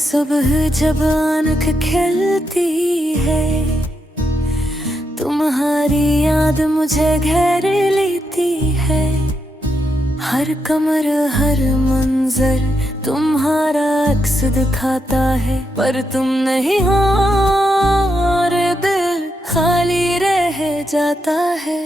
सुबह जब आँख खिलती है, तुम्हारी याद मुझे घेर लेती है। हर कमर हर मंजर तुम्हारा अक्स दिखाता है, पर तुम नहीं हो और दिल खाली रह जाता है।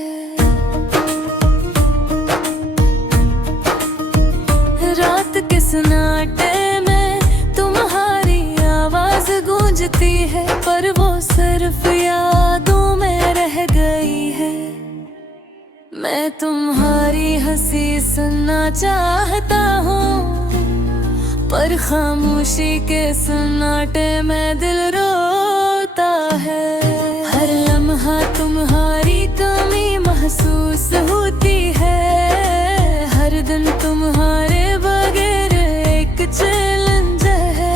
रात के सन्नाटे में तुम्हारी आवाज गूंजती है, पर वो सिर्फ यादों में रह गई है। मैं तुम्हारी हंसी सुनना चाहता हूँ, पर खामोशी के सन्नाटे में दिल रोता है। हर लम्हा तुम्हारी कमी महसूस होती है, हर दिन तुम्हारे बगैर एक चैलेंज है।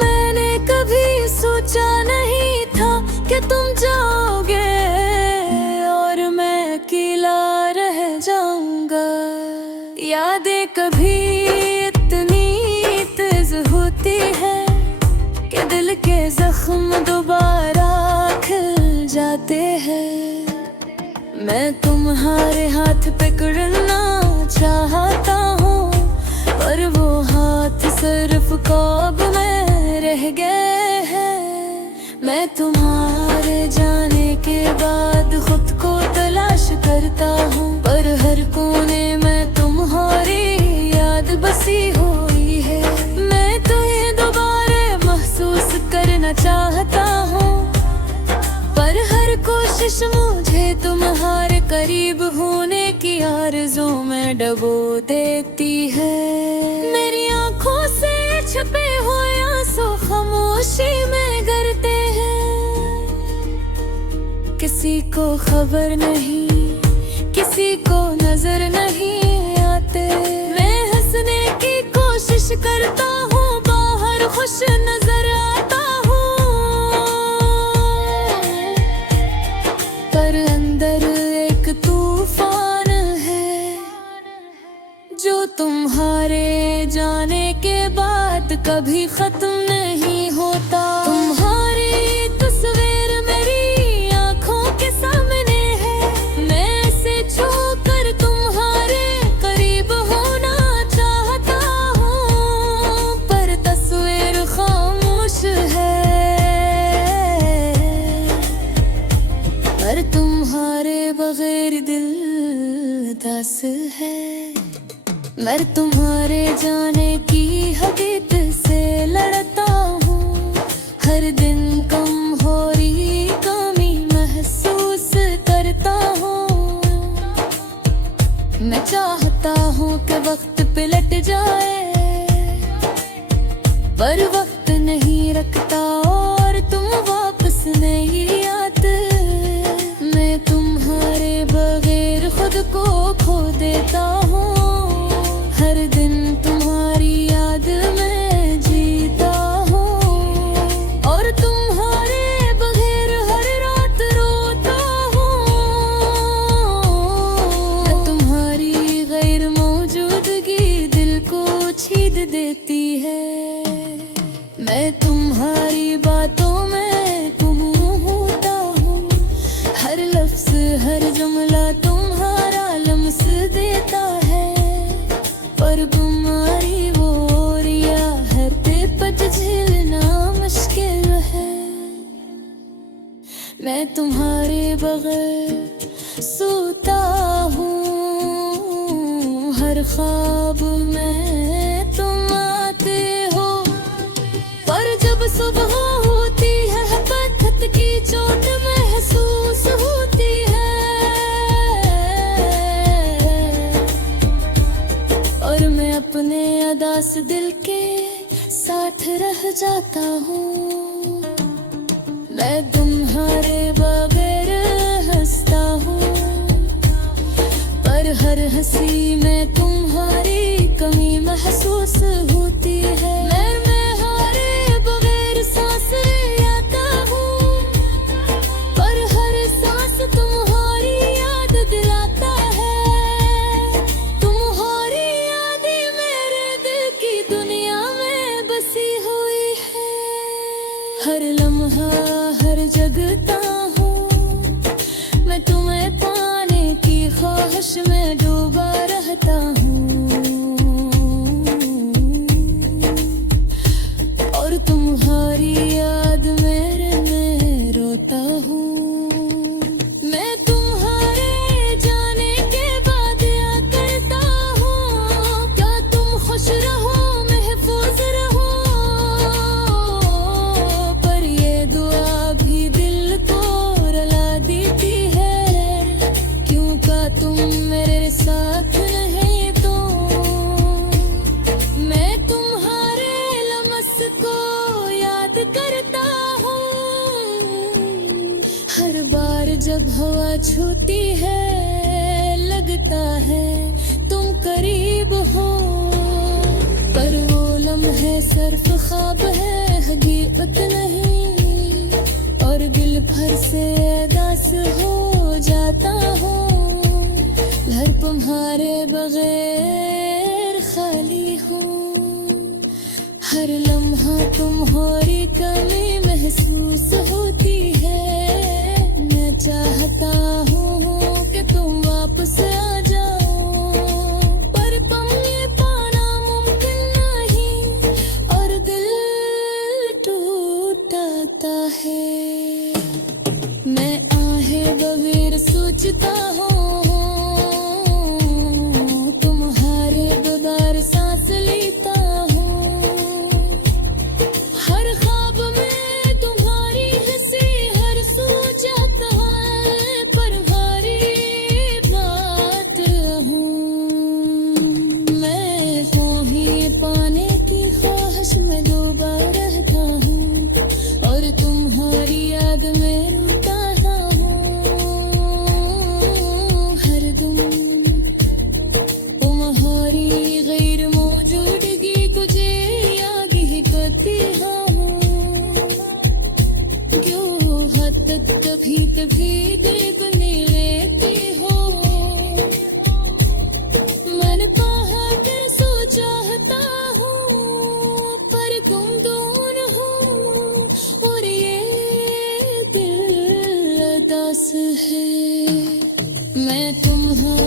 मैंने कभी सोचा नहीं था कि तुम जाओगे और मैं अकेला रह जाऊंगा। यादें कभी इतनी तेज होती है कि दिल के जख्म दोबारा खिल जाते हैं। मैं तुम्हारे हाथ पकड़ना चाहता हूँ, पर वो हाथ सिर्फ ख्वाब में रह गए हैं। मैं तुम्हारे जाने के बाद खुद को तलाश करता हूँ, पर हर कोने में तुम्हारी याद बसी हुई है। मैं तुम्हें दोबारा महसूस करना चाहता हूँ, पर हर कोशिश मुझे तुम्हारे करीब होने की आरज़ू में डबो देती है। मेरी आँखों से छुपे हुए आंसू खामोशी में गिरते हैं। किसी को खबर नहीं, किसी को नजर नहीं आते। मैं हंसने की कोशिश करता हूँ, बाहर खुश नजर आता हूँ, पर अंदर एक तूफान है जो तुम्हारे जाने के बाद कभी खत्म नहीं होता। तुम्हारी तस्वीर मेरी आंखों के सामने है, मैं इसे छूकर तुम्हारे करीब होना चाहता हूँ, पर तस्वीर खामोश है। पर तुम्हारे बगैर दिल उदास है। मैं तुम्हारे जाने की हकीकत से लड़ता हूँ, हर दिन कम हो रही कमी महसूस करता हूँ। मैं चाहता हूँ कि वक्त पलट जाए, पर वक्त नहीं रखता और तुम वापस नहीं आते। मैं तुम्हारे बगैर खुद को खो देता हूँ, हर दिन तुम्हारी याद में जीता हूँ, और तुम्हारे बगैर हर रात रोता हूँ। तुम्हारी गैर मौजूदगी दिल को छीद देती है। मैं तुम्हारी बातों में गुम होता हूँ, हर लफ्ज हर जुमला तुम्हारा लम्स देता है, पर बीमारी वो रिया हर बेपत झेलना मुश्किल है। मैं तुम्हारे बगैर सोता हूँ, हर ख्वाब में तुम आते हो, पर जब सुबह होती है पत्थर की चोट महसूस होती है, और मैं अपने अदास दिल के साथ रह जाता हूँ। मैं तुम्हारे बगैर हंसता हूँ, पर हर हंसी में तुम्हारी कमी महसूस होती है। मैं हारे बगैर सांस आता हूँ, पर हर सांस तुम्हारी याद दिलाता है। तुम्हारी यादें मेरे दिल की दुनिया में बसी हुई करता हूँ। मैं तुम्हें पाने की ख्वाहिश में डूबा रहता हूँ, और तुम्हारी याद मेरे में रोता हूँ। मैं तुम्हारे जाने के बाद या करता हूँ, क्या तुम खुश रहो महफूज रहो, पर ये दुआ भी दिल को रुला देती है, क्यों का तुम मेरे साथ नहीं तो। मैं तुम्हारे लम्स को याद करता हूँ, हर बार जब हवा छूती है लगता है तुम करीब हो, पर वो लम्हे सिर्फ ख्वाब है हकीकत नहीं, और दिल भर से उदास हो जाता हूँ, घर तुम्हारे बगैर खाली हो। हर लम्हा तुम्हारी कमी महसूस होती है, मैं चाहता हूँ कि तुम वापस आ जाओ, पर ये पाना मुमकिन नहीं, और दिल टूटता है। मैं आहे बगैर सोचता हूँ, तुम्हारे बगैर सांस लेता हूँ, हर ख्वाब में तुम्हारी हंसी हर सो जाता है, पर भारी बात हूँ। मैं ही पाने की ख्वाहिश में डूबा रहता हूँ, और तुम्हारी याद में रोता हूँ हरदम। तुम्हारी गैर मौजूदगी तुझे याद ही करती हूँ, क्यों हद तक कभी कभी देखने लेती हो। मन कहा कर सो चाहता हूँ, पर तुम दूर हो, और ये दिल उदास है। मैं तुम्हारे